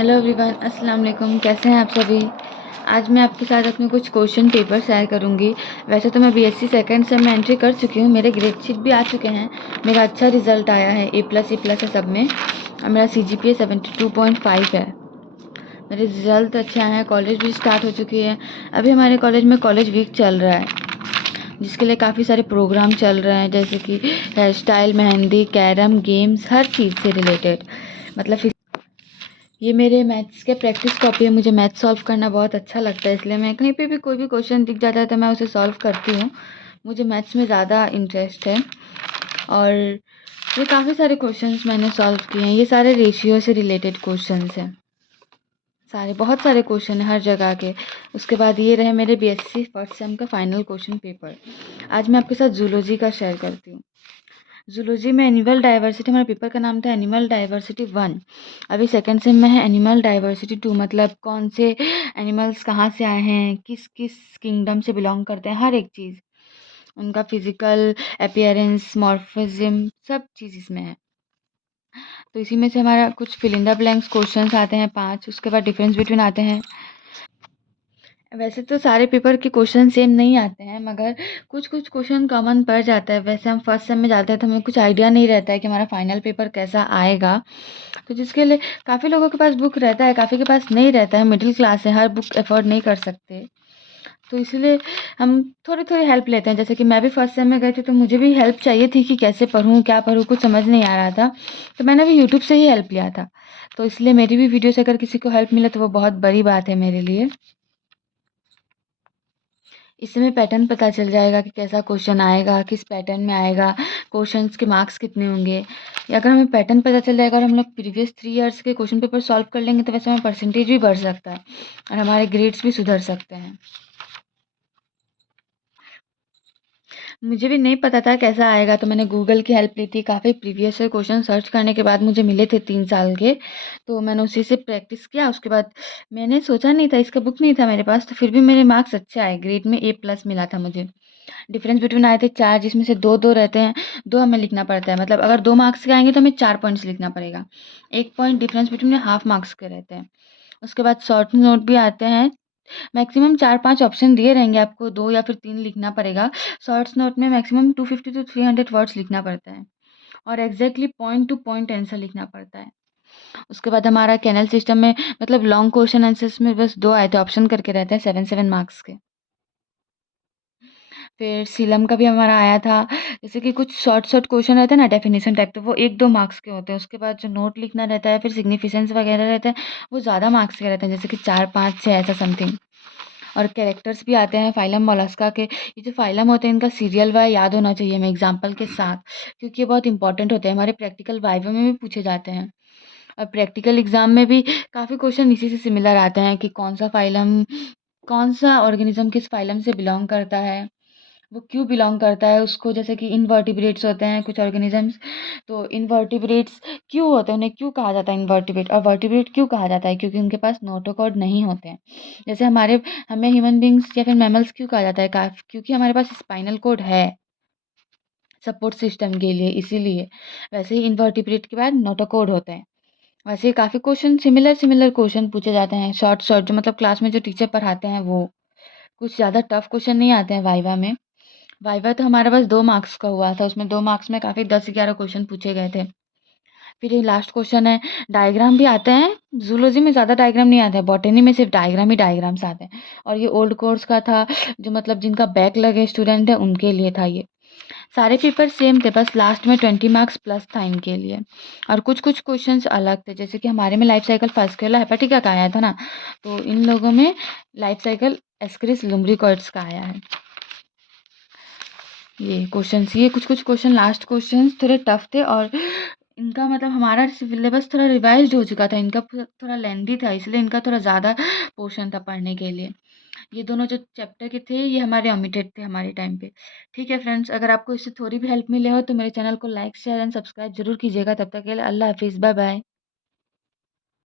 Hello everyone, अस्सलाम वालेकुम। कैसे हैं आप सभी? आज मैं आपके साथ अपने कुछ क्वेश्चन पेपर शेयर करूंगी। वैसे तो मैं बीएससी सेकंड सेम में एंट्री कर चुकी हूँ, मेरे ग्रेड शीट भी आ चुके हैं, मेरा अच्छा रिजल्ट आया है, ए प्लस है सब में और मेरा सीजीपीए 72.5 है। मेरे रिजल्ट अच्छे आए हैं, कॉलेज भी स्टार्ट हो चुकी है। अभी हमारे कॉलेज में कॉलेज वीक चल रहा है, जिसके लिए काफ़ी सारे प्रोग्राम चल रहे हैं, जैसे कि hair style, mehndi, carrom, games, हर चीज़ से रिलेटेड। मतलब ये मेरे मैथ्स के प्रैक्टिस कॉपी है। मुझे मैथ सॉल्व करना बहुत अच्छा लगता है, इसलिए मैं कहीं पे भी कोई भी क्वेश्चन दिख जाता है तो मैं उसे सॉल्व करती हूँ। मुझे मैथ्स में ज़्यादा इंटरेस्ट है और ये काफ़ी सारे क्वेश्चंस मैंने सॉल्व किए हैं। ये सारे रेशियो से रिलेटेड क्वेश्चंस हैं, सारे बहुत सारे क्वेश्चन हैं हर जगह के। उसके बाद ये रहे मेरे बीएससी फर्स्ट सेम का फाइनल क्वेश्चन पेपर। आज मैं आपके साथ जूलॉजी का शेयर करती हूँ। जूलॉजी में एनिमल डाइवर्सिटी, हमारे पेपर का नाम था एनिमल डाइवर्सिटी 1। अभी सेकंड सेम में है एनिमल डाइवर्सिटी 2। मतलब कौन से एनिमल्स कहाँ से आए हैं, किस किस किंगडम से बिलोंग करते हैं, हर एक चीज़, उनका फिजिकल अपीयरेंस, मॉर्फिज्म, सब चीज़ इसमें है। तो इसी में से हमारा कुछ fill in the blanks questions आते हैं 5। उसके बाद डिफरेंस बिटवीन आते हैं। वैसे तो सारे पेपर के क्वेश्चन सेम नहीं आते हैं, मगर कुछ कुछ क्वेश्चन कॉमन पड़ जाता है। वैसे हम फर्स्ट सेम में जाते हैं तो हमें कुछ आइडिया नहीं रहता है कि हमारा फाइनल पेपर कैसा आएगा, तो जिसके लिए काफ़ी लोगों के पास बुक रहता है, काफ़ी के पास नहीं रहता है। मिडिल क्लास है, हर बुक अफोर्ड नहीं कर सकते, तो इसलिए हम थोड़ी थोड़ी हेल्प लेते हैं। जैसे कि मैं भी फर्स्ट सेम में गई थी तो मुझे भी हेल्प चाहिए थी कि कैसे पढूँ, क्या पढूँ, कुछ समझ नहीं आ रहा था, तो मैंने भी यूट्यूब से ही हेल्प लिया था। तो इसलिए मेरी भी वीडियो से अगर किसी को हेल्प मिले तो वो बहुत बड़ी बात है मेरे लिए। इससे हमें पैटर्न पता चल जाएगा कि कैसा क्वेश्चन आएगा, किस पैटर्न में आएगा, क्वेश्चंस के मार्क्स कितने होंगे। या अगर हमें पैटर्न पता चल जाएगा और हम लोग प्रीवियस 3 ईयर्स के क्वेश्चन पेपर सॉल्व कर लेंगे तो वैसे हमारा परसेंटेज भी बढ़ सकता है और हमारे ग्रेड्स भी सुधर सकते हैं। मुझे भी नहीं पता था कैसा आएगा, तो मैंने गूगल की हेल्प ली थी। काफ़ी प्रीवियस से क्वेश्चन सर्च करने के बाद मुझे मिले थे 3 साल के, तो मैंने उसी से प्रैक्टिस किया। उसके बाद मैंने सोचा नहीं था, इसका बुक नहीं था मेरे पास, तो फिर भी मेरे मार्क्स अच्छे आए, ग्रेड में ए प्लस मिला था मुझे। डिफरेंस बिटवीन आए थे 4, जिसमें से 2-2 रहते हैं, 2 हमें लिखना पड़ता है। मतलब अगर 2 मार्क्स के आएँगे तो हमें 4 पॉइंट्स लिखना पड़ेगा। 1 point difference between half marks के रहते हैं। उसके बाद शॉर्ट नोट भी आते हैं। मैक्सिमम 4-5 ऑप्शन दिए रहेंगे, आपको 2 या फिर 3 लिखना पड़ेगा। शॉर्ट्स नोट में मैक्सिमम 250 टू 300 वर्ड्स लिखना पड़ता है और exactly point two point answer लिखना पड़ता है। उसके बाद हमारा कैनल सिस्टम में, मतलब लॉन्ग क्वेश्चन आंसर्स में बस 2 आए थे, ऑप्शन करके रहते हैं 7-7 मार्क्स के। फिर सीलम का भी हमारा आया था। जैसे कि कुछ शॉर्ट क्वेश्चन रहते हैं ना डेफिनेशन टाइप, तो वो 1-2 मार्क्स के होते हैं। उसके बाद जो नोट लिखना रहता है, फिर सिग्निफिकेंस वगैरह रहते हैं, वो ज़्यादा मार्क्स के रहते हैं, जैसे कि 4, 5, 6 ऐसा समथिंग। और कैरेक्टर्स भी आते हैं फाइलम मोलस्का के। ये जो फाइलम होते हैं इनका सीरियल वाइ याद होना चाहिए हमें एग्जाम्पल के साथ, क्योंकि ये बहुत इंपॉर्टेंट होते हैं, हमारे प्रैक्टिकल वाइवा में भी पूछे जाते हैं। और प्रैक्टिकल एग्जाम में भी काफ़ी क्वेश्चन इसी से सिमिलर आते हैं कि कौन सा फाइलम, कौन सा ऑर्गेनिज्म किस फाइलम से बिलोंग करता है, वो क्यों बिलोंग करता है उसको। जैसे कि इनवर्टिब्रेट्स होते हैं कुछ ऑर्गेनिजम्स, तो इनवर्टिब्रेट्स क्यों होते हैं, उन्हें क्यों कहा जाता है इनवर्टिब्रेट, और वर्टिब्रेट क्यों कहा जाता है, क्योंकि उनके पास नोटोकॉर्ड नहीं होते हैं। जैसे हमें ह्यूमन बींग्स या फिर मैमल्स क्यों कहा जाता है, क्योंकि हमारे पास स्पाइनल कोड है सपोर्ट सिस्टम के लिए, इसीलिए। वैसे ही इनवर्टिब्रेट के बाद नोटोकॉर्ड होते हैं। वैसे ही काफ़ी क्वेश्चन सिमिलर सिमिलर क्वेश्चन पूछे जाते हैं, शॉर्ट शॉर्ट, जो मतलब क्लास में जो टीचर पढ़ाते हैं वो। कुछ ज़्यादा टफ क्वेश्चन नहीं आते हैं वाइवा में। वाइवा तो हमारा बस 2 मार्क्स का हुआ था, उसमें 2 मार्क्स में काफ़ी 10-11 क्वेश्चन पूछे गए थे। फिर ये लास्ट क्वेश्चन है, डायग्राम भी आते हैं। ज़ूलॉजी में ज़्यादा डायग्राम नहीं आते हैं, बॉटनी में सिर्फ डायग्राम ही डायग्राम्स आते हैं। और ये ओल्ड कोर्स का था, जो मतलब जिनका बैक लगे स्टूडेंट है उनके लिए था ये। सारे पेपर सेम थे, बस लास्ट में 20 मार्क्स प्लस था इनके लिए। और कुछ कुछ क्वेश्चंस अलग थे, जैसे कि हमारे में लाइफ साइकिल फास्कुलर हेपेटिका का आया था ना, तो इन लोगों में लाइफ साइकिल एस्केरिस लुम्ब्रिकॉइड्स का आया है। ये कुछ कुछ क्वेश्चन, लास्ट क्वेश्चंस थोड़े टफ थे और इनका मतलब हमारा सिलेबस थोड़ा रिवाइज्ड हो चुका था, इनका थोड़ा लेंदी था, इसलिए इनका थोड़ा ज़्यादा पोर्शन था पढ़ने के लिए। ये दोनों जो चैप्टर के थे ये हमारे ओमिटेड थे हमारे टाइम पे। ठीक है फ्रेंड्स, अगर आपको इससे थोड़ी भी हेल्प मिले हो तो मेरे चैनल को लाइक शेयर एंड सब्सक्राइब जरूर कीजिएगा। तब तक के लिए अल्लाह हाफिज़, बाय बाय।